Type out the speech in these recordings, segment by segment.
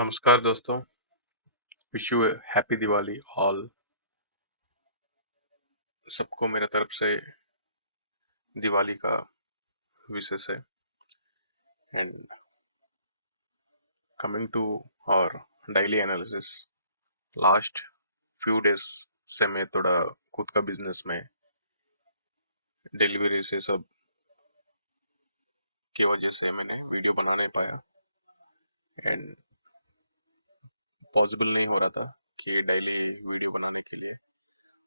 नमस्कार दोस्तों। Wish you happy Diwali all. सबको मेरे तरफ से दिवाली का विशेष है। एंड कमिंग टू और daily analysis, last few days से मैं थोड़ा खुद का बिजनेस में डिलीवरी से सब की वजह से मैंने वीडियो बना नहीं पाया एंड पॉसिबल नहीं हो रहा था कि डेली वीडियो बनाने के लिए।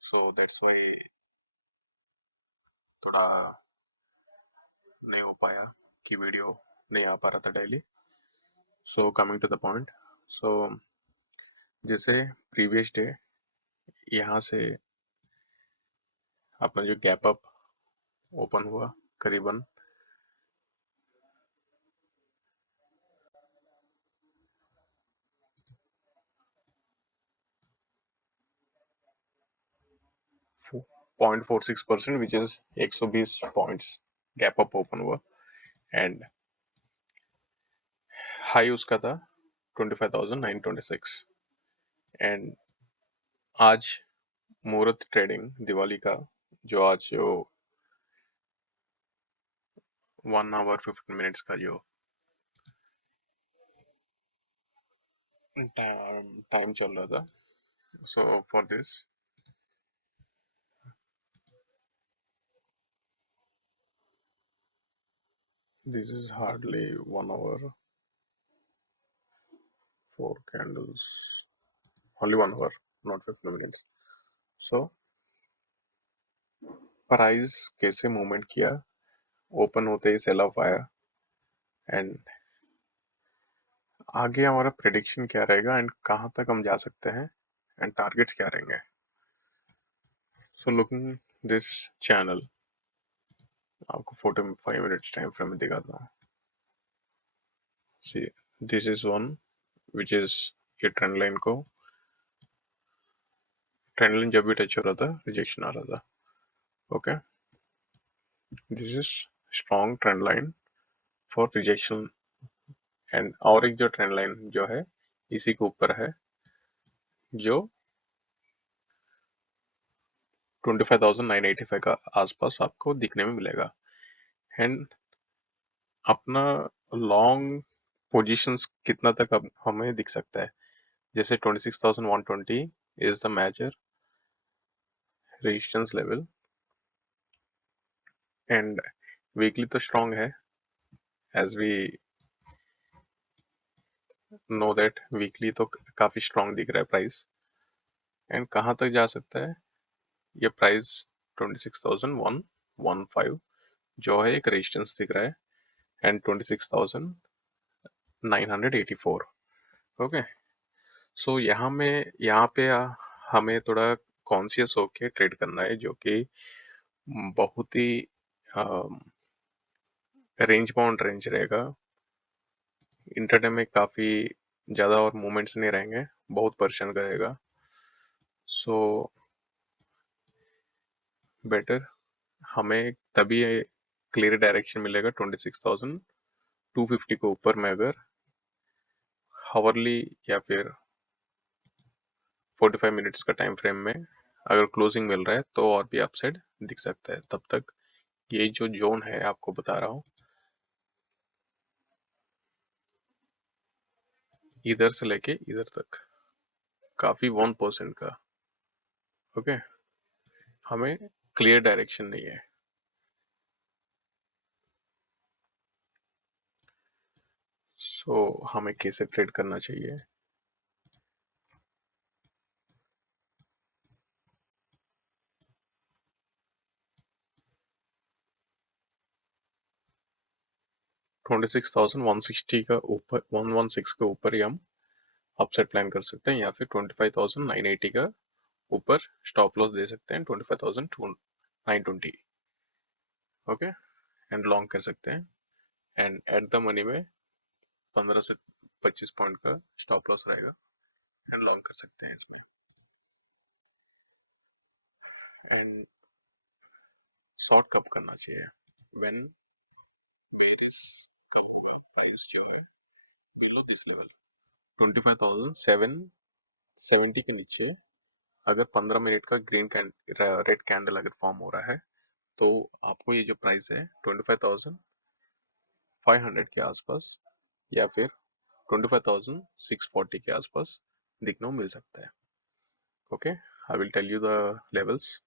सो दैट्स वाई थोड़ा नहीं हो पाया कि वीडियो नहीं आ पा रहा था daily. So coming to the point, so जैसे प्रीवियस डे यहाँ से अपना जो गैप अप ओपन हुआ करीबन 0.46%, which is 120 points gap up open हुआ एंड हाई उसका था 25,926। एंड आज मुहूर्त ट्रेडिंग दिवाली का जो 1 आवर 15 मिनट्स का जो टाइम चल रहा था, so for this is hardly 1 hour, 4 candles, only 1 hour, not 15 minutes. So price कैसे मूवमेंट किया, ओपन होते ही सेल ऑफ आया एंड आगे हमारा प्रेडिक्शन क्या रहेगा एंड कहाँ तक हम जा सकते हैं एंड टारगेट्स क्या रहेंगे। सो लुकिंग दिस चैनल, आपको 45 मिनट्स टाइम फ्रेम में दिखाता हूँ। See, this is one which is ये ट्रेंड लाइन को, ट्रेंड लाइन जब भी टच हो रहा था रिजेक्शन आ रहा था। Okay, this is strong trend line for rejection and और एक जो ट्रेंड लाइन जो है इसी के ऊपर है, जो 25,985 का आसपास आपको दिखने में मिलेगा एंड अपना लॉन्ग पोजीशंस कितना तक अब हमें दिख सकता है। जैसे 26,120 is the major resistance level and weekly तो स्ट्रॉन्ग है, as we know that weekly तो काफी स्ट्रॉन्ग दिख रहा है प्राइस। एंड कहाँ तक जा सकता है ये प्राइस, 26,115 जो है एक रेजिस्टेंस दिख रहा है एंड 26,984। ओके, सो यहाँ पे हमें थोड़ा कॉन्शियस होके ट्रेड करना है, जो कि बहुत ही रेंज बाउंड रेंज रहेगा। इंटरडे में काफी ज्यादा और मूवमेंट्स नहीं रहेंगे, बहुत परेशान करेगा। सो बेटर हमें तभी क्लियर डायरेक्शन मिलेगा 26,250 के ऊपर में, अगर हावरली या फिर 45 मिनट्स का टाइम फ्रेम में अगर क्लोजिंग मिल रहा है तो और भी अपसाइड दिख सकता है। तब तक ये जो जोन है आपको बता रहा हूँ, इधर से लेके इधर तक काफी 1% का। ओके, हमें क्लियर डायरेक्शन नहीं है। सो हमें कैसे ट्रेड करना चाहिए, 26,160 का ऊपर, 116 के ऊपर ही हम अपसाइड प्लान कर सकते हैं, या फिर 25,980 का ऊपर स्टॉप लॉस दे सकते हैं 25,920। ओके, एंड लॉन्ग कर सकते हैं एंड एट द मनी में 15 से 25 पॉइंट का स्टॉप लॉस रहेगा एंड लॉन्ग कर सकते हैं इसमें। एंड शॉर्ट कब करना चाहिए, व्हेन वेरीज कब प्राइस जो है बिलो दिस लेवल। 25,770 के नीचे अगर 15 मिनट का रेड कैंडल अगर फॉर्म हो रहा है तो आपको ये जो प्राइस है 25,500 के आसपास या फिर 25,640 के आसपास दिखने को मिल सकता है. Okay, I will tell you the levels.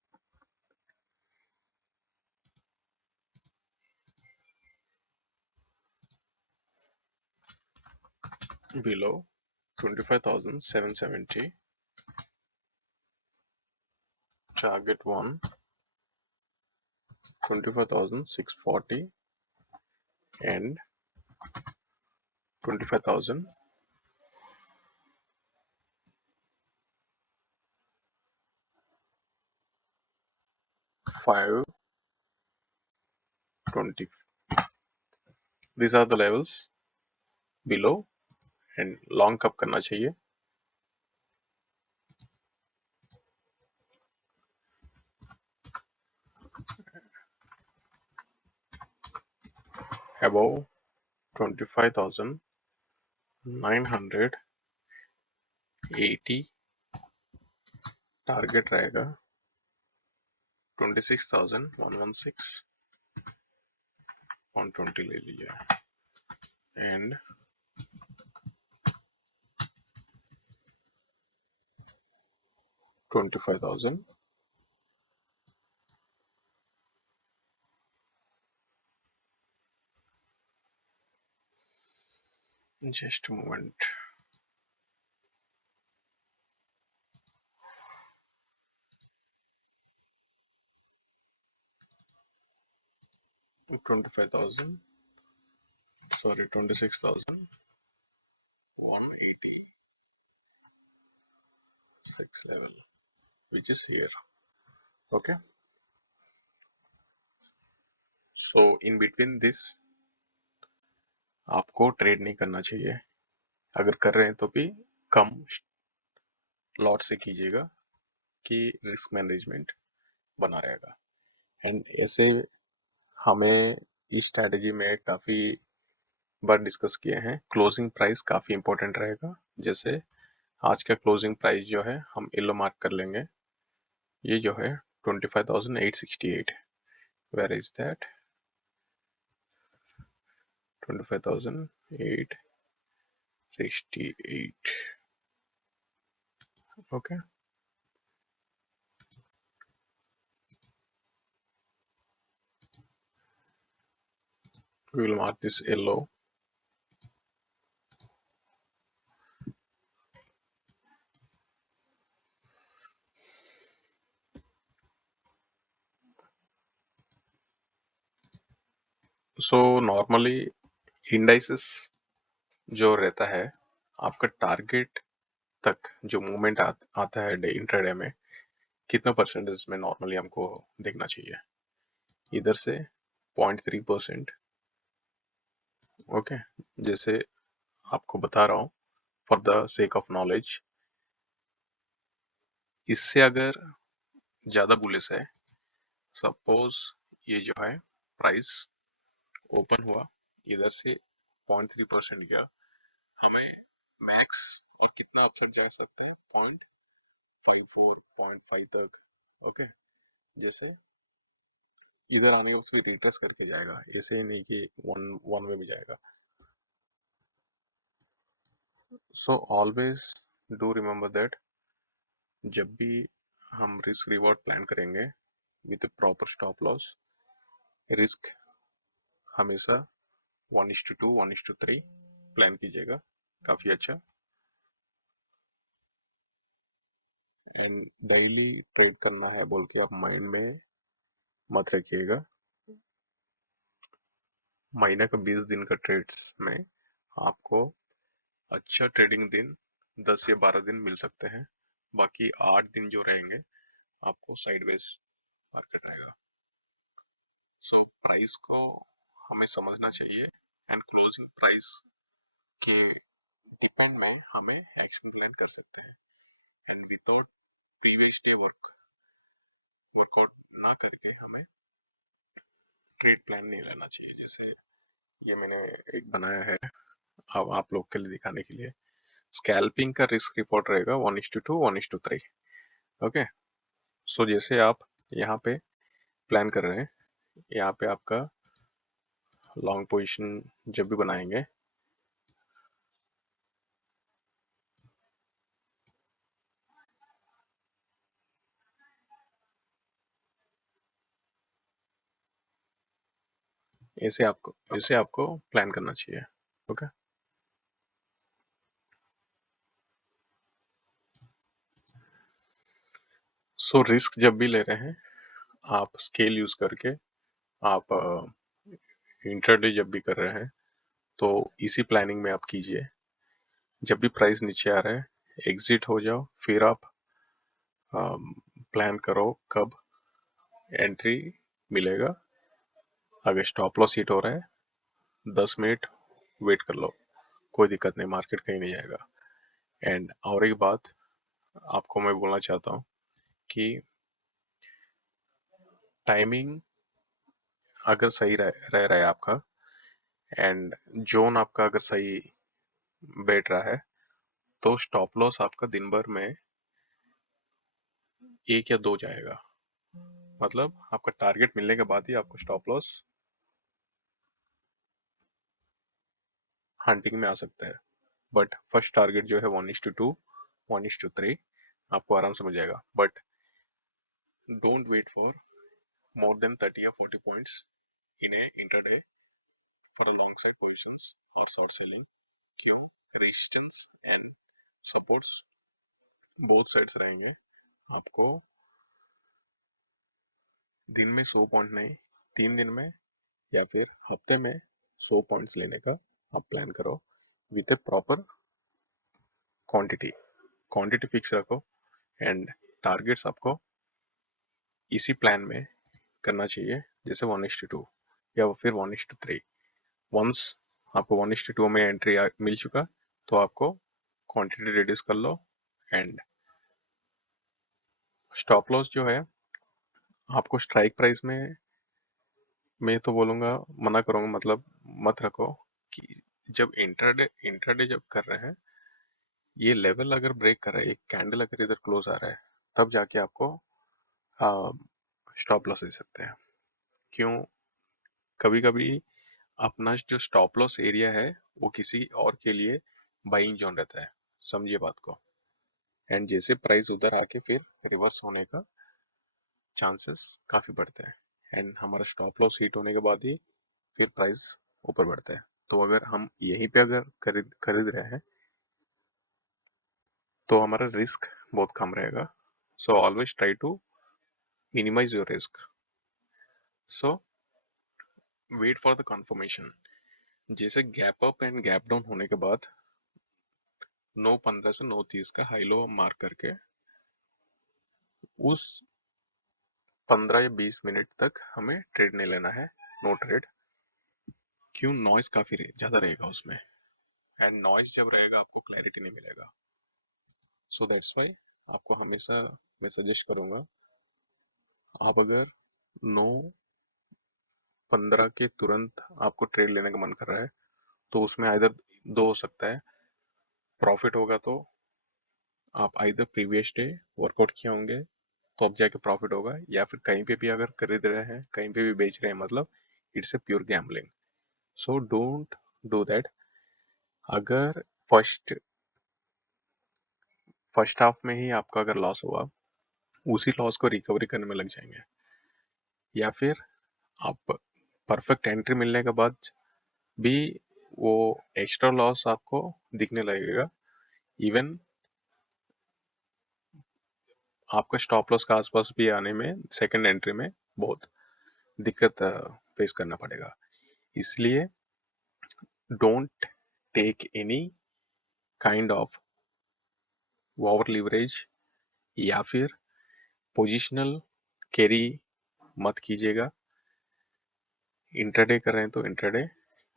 Below 25,770, target 1 25,640 and 25,520. These are the levels below and long कब करना चाहिए. Above 25,980 टारगेट रहेगा 26,116.20 ले लीजिए and 25,000. Just a moment. Twenty-five thousand. Sorry, 26,186 level, which is here. Okay. So in between this आपको trade नहीं करना चाहिए. अगर कर रहे हैं तो भी कम लॉट से कीजिएगा कि रिस्क मैनेजमेंट बना रहेगा. एंड ऐसे हमें इस स्ट्रैटेजी में काफ़ी बार डिस्कस किए हैं. क्लोजिंग प्राइस काफ़ी इंपॉर्टेंट रहेगा. जैसे आज का क्लोजिंग प्राइस जो है हम येलो मार्क कर लेंगे. ये जो है 25,868. Where is that? 25,868. Okay. We will mark this yellow. So normally indices जो रहता है आपका टारगेट तक जो मूवमेंट आता है डे इंट्राडे में कितना परसेंटेज में नॉर्मली हमको देखना चाहिए. इधर से 0.3%. ओके. जैसे आपको बता रहा हूँ for the sake of knowledge. इससे अगर ज़्यादा बुलिश है, सपोज ये जो है प्राइस ओपन हुआ इधर से 0.3% गया, हमें मैक्स और कितना अपसाइड जा सकता है 0.54 0.5 तक. ओके. जैसे इधर आने के बाद रिट्रेस करके जाएगा, ऐसे नहीं कि वन वे में जाएगा. So always do remember that जब भी हम रिस्क रिवॉर्ड प्लान करेंगे with proper stop loss, risk हमेशा 1:2 1:3 प्लान कीजिएगा. काफ़ी अच्छा. एंड डेली ट्रेड करना है बोल के आप माइंड में मत रखिएगा. महीने का 20 दिन का ट्रेड्स में आपको अच्छा ट्रेडिंग दिन 10 या 12 दिन मिल सकते हैं. बाकी 8 दिन जो रहेंगे आपको साइडवेज मार्केट रहेगा. सो प्राइस को हमें समझना चाहिए एंड क्लोजिंग प्राइस के डिपेंड में हमें एक्शन प्लान कर सकते हैं. And without previous day workout ना करके हमें ट्रेड प्लान नहीं लेना चाहिए. जैसे ये मैंने एक बनाया है अब आप लोग के लिए दिखाने के लिए. स्कैल्पिंग का रिस्क रिपोर्ट रहेगा 1:2, 1:3। ओके, सो जैसे आप यहाँ पे प्लान कर रहे हैं, यहाँ पे आपका लॉन्ग पोजीशन जब भी बनाएंगे, ऐसे आपको प्लान करना चाहिए। ओके, सो रिस्क जब भी ले रहे हैं, आप स्केल यूज करके, आप इंट्राडे जब भी कर रहे हैं, तो इसी प्लानिंग में आप कीजिए। जब भी प्राइस नीचे आ रहा है, एग्जिट हो जाओ, फिर आप प्लान करो कब एंट्री मिलेगा। अगर स्टॉप लॉस हिट हो रहा है, 10 मिनट वेट कर लो, कोई दिक्कत नहीं, मार्केट कहीं नहीं जाएगा। एंड और एक बात आपको मैं बोलना चाहता हूँ कि टाइमिंग अगर सही रह रहा है आपका, एंड जोन आपका अगर सही बैठ रहा है, तो स्टॉप लॉस आपका दिन भर में 1 या 2 जाएगा। मतलब आपका टारगेट मिलने के बाद ही आपको स्टॉप लॉस हंटिंग में आ सकता है। बट फर्स्ट टारगेट जो है 1:2, 1:3 आपको आराम से मिल जाएगा। But don't wait for more than 30 या 40 points in a intraday for a long side positions और शॉर्ट सेलिंग। क्यों? Resistance and supports both sides रहेंगे। आपको दिन में 100 पॉइंट नहीं, 3 दिन में या फिर हफ्ते में 100 पॉइंट्स लेने का आप प्लान करो, with A proper quantity. Quantity fix रखो, एंड टारगेट्स आपको इसी प्लान में करना चाहिए, जैसे 1:2 या फिर 1:3। वंस आपको 1:2 में एंट्री मिल चुका, तो आपको क्वांटिटी रिड्यूस कर लो। एंड स्टॉप लॉस जो है, आपको स्ट्राइक प्राइस में मैं तो बोलूँगा, मना करूँगा, मतलब मत रखो। कि जब इंट्राडे जब कर रहे हैं, ये लेवल अगर ब्रेक कर रहा है, एक कैंडल अगर इधर क्लोज आ रहा है, तब जाके आपको स्टॉप लॉस दे सकते हैं। क्यों? कभी कभी अपना जो स्टॉप लॉस एरिया है, वो किसी और के लिए बाइंग जोन रहता है, समझिए बात को। एंड जैसे प्राइस उधर आके फिर रिवर्स होने का चांसेस काफी बढ़ते हैं, एंड हमारा स्टॉप लॉस हिट होने के बाद ही फिर प्राइस ऊपर बढ़ता है। तो अगर हम यहीं पे अगर खरीद रहे हैं, तो हमारा रिस्क बहुत कम रहेगा। So always try to minimize your risk. So wait for the confirmation. जैसे gap up and gap down होने के बाद 9:15 से 9:30 का हाई लो मार्क करके, उस 15 या 20 मिनट तक हमें ट्रेड नहीं लेना है, नो ट्रेड। क्यों? नॉइज काफी ज्यादा रहेगा उसमें, एंड नॉइज जब रहेगा आपको क्लैरिटी नहीं मिलेगा। सो दैट्स वाई आपको हमेशा मैं सजेस्ट करूंगा, आप अगर 9:15 के तुरंत आपको ट्रेड लेने का मन कर रहा है, तो उसमें आइदर दो हो सकता है। प्रॉफिट होगा तो आप आइदर प्रीवियस डे वर्कआउट किए होंगे, तो अब जाके प्रॉफिट होगा, या फिर कहीं पे भी अगर खरीद रहे हैं, कहीं पे भी बेच रहे हैं, मतलब it's a pure gambling. So don't do that. अगर फर्स्ट फर्स्ट हाफ में ही आपका अगर लॉस हुआ, उसी लॉस को रिकवरी करने में लग जाएंगे, या फिर आप परफेक्ट एंट्री मिलने के बाद भी वो एक्स्ट्रा लॉस आपको दिखने लगेगा। इवन आपका स्टॉप लॉस के आसपास भी आने में सेकंड एंट्री में बहुत दिक्कत फेस करना पड़ेगा। इसलिए don't take any kind of over leverage, या फिर पोजिशनल कैरी मत कीजिएगा। इंट्राडे कर रहे हैं तो इंट्राडे,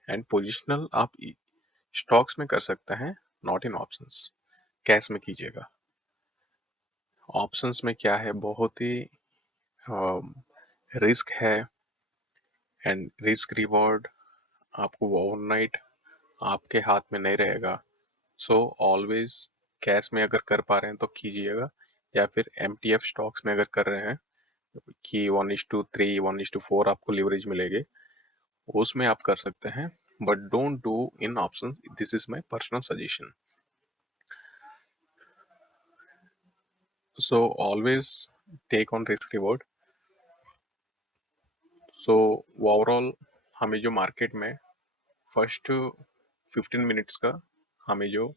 एंड पोजिशनल आप स्टॉक्स में कर सकते हैं, नॉट इन ऑप्शंस। कैश में कीजिएगा। ऑप्शंस में क्या है, बहुत ही रिस्क है, एंड रिस्क रिवॉर्ड आपको ओवरनाइट आपके हाथ में नहीं रहेगा। सो ऑलवेज कैश में अगर कर पा रहे हैं तो कीजिएगा, या फिर MTF स्टॉक्स में अगर कर रहे हैं कि 1:3 1:4 आपको लीवरेज मिलेगी, उसमें आप कर सकते हैं, but don't do in option. This is my personal suggestion. So always take on risk reward. So overall हमें जो मार्केट में फर्स्ट 15 मिनट्स का हमें जो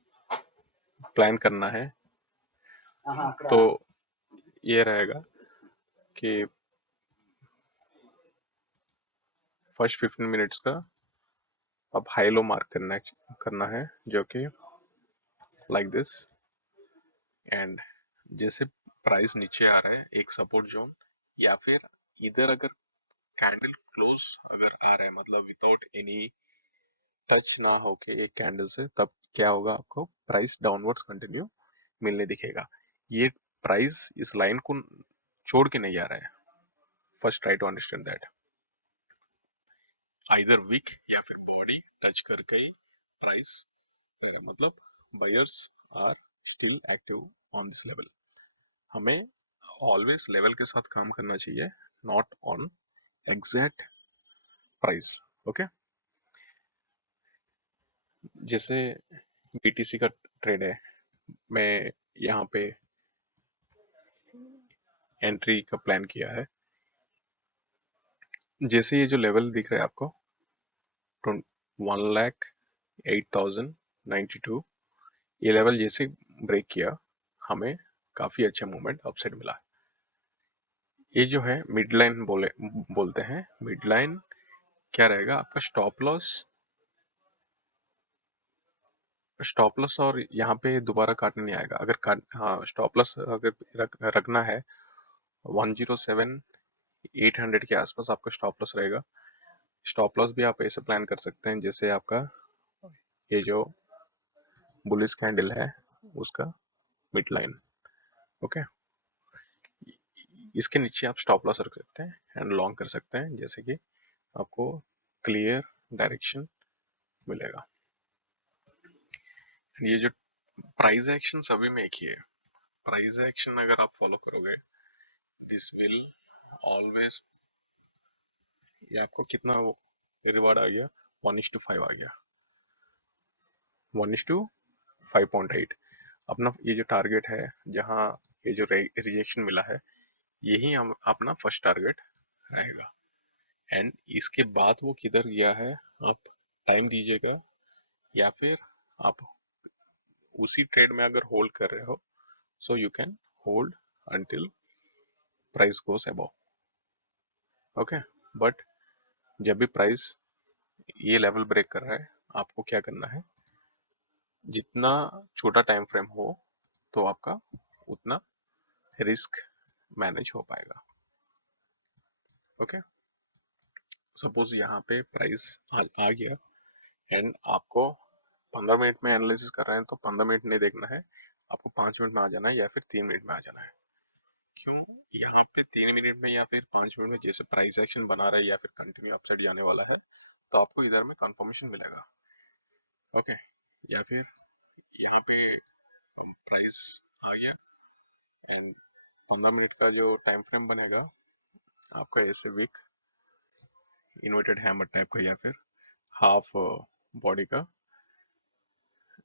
प्लान करना है, तो ये रहेगा कि फर्स्ट 15 मिनट्स का अब हाई लो मार्क करना है जो कि लाइक दिस। एंड जैसे प्राइस नीचे आ रहा है एक सपोर्ट जोन, या फिर इधर अगर कैंडल क्लोज अगर आ रहा है, मतलब विदाउट एनी टच ना होके एक कैंडल से, तब क्या होगा, आपको प्राइस डाउनवर्ड्स कंटिन्यू मिलने दिखेगा। ये प्राइस इस लाइन को छोड़ के नहीं आ रहा है। First try to understand that either wick या फिर बॉडी टच करके ही प्राइस, मतलब buyers are still active on this level. हमें ऑलवेज लेवल के साथ काम करना चाहिए, not on exact price. Okay, जैसे BTC का ट्रेड है, मैं यहाँ पे एंट्री का प्लान किया है। जैसे ये जो लेवल दिख रहा है आपको 1,08,092, ये लेवल जैसे ब्रेक किया, हमें काफी अच्छा मूवमेंट अपसाइड मिला। ये जो है मिड लाइन बोलते हैं। मिड लाइन क्या रहेगा आपका, स्टॉप लॉस और यहाँ पे दोबारा काटने नहीं आएगा। अगर हाँ, स्टॉप लॉस अगर रखना है 107,800 के आसपास आपका स्टॉप लॉस रहेगा। स्टॉप लॉस भी आप ऐसे प्लान कर सकते हैं जैसे आपका ये जो बुलिश कैंडल है उसका मिड लाइन। ओके, इसके नीचे आप स्टॉप लॉस रख सकते हैं एंड लॉन्ग कर सकते हैं, जैसे कि आपको क्लियर डायरेक्शन मिलेगा। ये जो प्राइस एक्शन सभी में एक ही है। प्राइस एक्शन अगर आप फॉलो करोगे, दिस विल ऑलवेज, ये आपको कितना वो रिवार्ड आ गया, 1:5 आ गया, 1:5.8। अपना ये जो टारगेट है, जहाँ ये जो रिजेक्शन मिला है, यही हम अपना फर्स्ट टारगेट रहेगा। एंड इसके बाद वो किधर गया है, आप टाइम दीजिएगा, या फिर आप उसी ट्रेड में अगर होल्ड कर रहे हो, so you can hold until price goes above. Okay, but जब भी प्राइस ये लेवल ब्रेक कर रहा है, आपको क्या करना है, जितना छोटा टाइम फ्रेम हो तो आपका उतना रिस्क मैनेज हो पाएगा। ओके, सपोज यहाँ पे प्राइस आ गया एंड आपको 15 मिनट में एनालिसिस कर रहे हैं, तो 15 मिनट नहीं देखना है, आपको 5 मिनट में आ जाना है या फिर 3 मिनट में आ जाना है। क्यों, यहाँ पे 3 मिनट में या फिर 5 मिनट में जैसे प्राइस एक्शन बना रहा है या फिर कंटिन्यू अपसाइड जाने वाला है, तो आपको इधर में कंफर्मेशन मिलेगा। ओके, या फिर यहाँ पे प्राइस आ गया एंड 15 मिनट का जो टाइम फ्रेम बनेगा आपका ऐसे वीक इन्वर्टेड हैमर टाइप का या फिर हाफ बॉडी का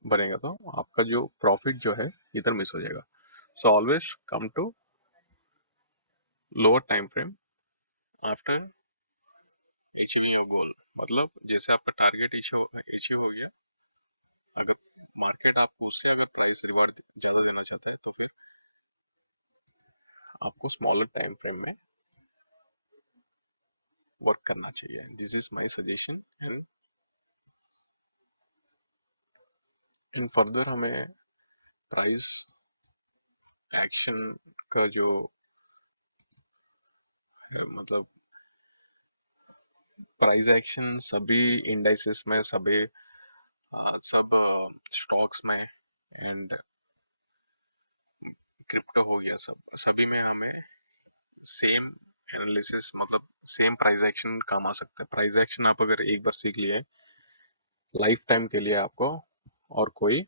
बनेगा, तो आपका जो प्रॉफिट जो है इधर मिस हो जाएगा। So always come to lower time frame after reaching your goal. मतलब जैसे आपका टारगेट अचीव हो गया, अगर मार्केट आपको उससे अगर प्राइस रिवार्ड ज्यादा देना चाहता है, तो फिर आपको स्मॉलर टाइम फ्रेम में वर्क करना चाहिए। This is my suggestion. And in further हमें प्राइस एक्शन का जो मतलब प्राइस एक्शन सभी इंडाइसेस में, सभी सब स्टॉक्स में एंड क्रिप्टो हो गया, सब सभी में हमें सेम एनालिसिस, मतलब सेम प्राइस एक्शन काम आ सकता है। प्राइस एक्शन आप अगर एक बार सीख लिए, लाइफ टाइम के लिए आपको और कोई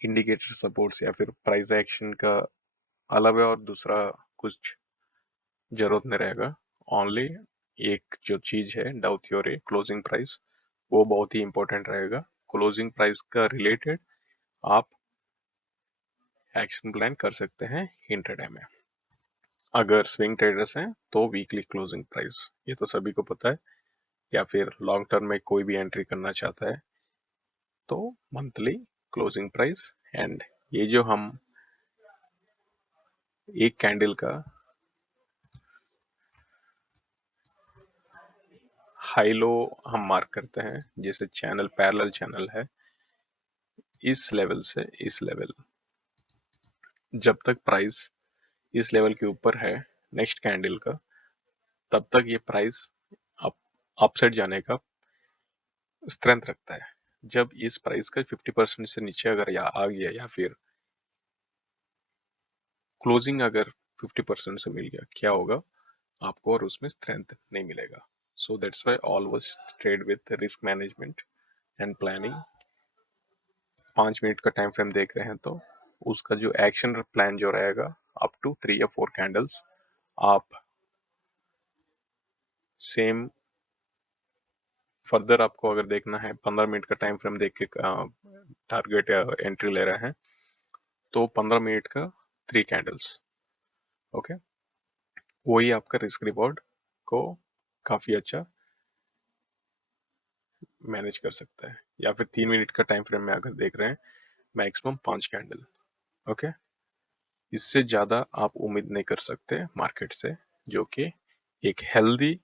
इंडिकेटर सपोर्ट्स या फिर प्राइस एक्शन का अलावा और दूसरा कुछ जरूरत नहीं रहेगा। ओनली एक जो चीज है डाउ थ्योरी क्लोजिंग प्राइस, वो बहुत ही इंपॉर्टेंट रहेगा। क्लोजिंग प्राइस का रिलेटेड आप एक्शन प्लान कर सकते हैं इंट्राडे में। अगर स्विंग ट्रेडर्स हैं तो वीकली क्लोजिंग प्राइस, ये तो सभी को पता है। या फिर लॉन्ग टर्म में कोई भी एंट्री करना चाहता है तो मंथली क्लोजिंग प्राइस। एंड ये जो हम एक कैंडल का हाई लो हम मार्क करते हैं, जैसे चैनल पैरेलल चैनल है, इस लेवल से इस लेवल, जब तक प्राइस इस लेवल के ऊपर है नेक्स्ट कैंडल का, तब तक ये प्राइस अप अपसाइड जाने का स्ट्रेंथ रखता है। जब इस प्राइस का 50% से नीचे अगर आ गया या फिर क्लोजिंग अगर 50% से मिल गया, क्या होगा आपको और उसमें स्ट्रेंथ नहीं मिलेगा। So that's why always trade with risk management and planning. 5 minute का टाइम फ्रेम देख रहे हैं तो उसका जो एक्शन प्लान जो रहेगा अप टू 3 या 4 कैंडल्स, आप सेम फर्दर आपको अगर देखना है 15 मिनट का टाइम फ्रेम देख के टारगेट या एंट्री ले रहे हैं तो 15 मिनट का 3 कैंडल्स, ओके, वही आपका रिस्क रिवॉर्ड को काफी अच्छा मैनेज कर सकता है। या फिर 3 मिनट का टाइम फ्रेम में अगर देख रहे हैं मैक्सिमम 5 कैंडल, ओके। इससे ज्यादा आप उम्मीद नहीं कर सकते मार्केट से, जो कि एक हेल्दी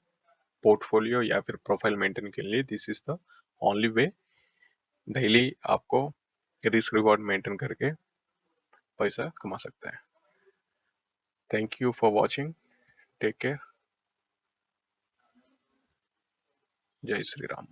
पोर्टफोलियो या फिर प्रोफाइल मेंटेन के लिए this is the only way. Daily आपको रिस्क रिवॉर्ड मेंटेन करके पैसा कमा सकते हैं। Thank you for watching, take care, जय श्री राम।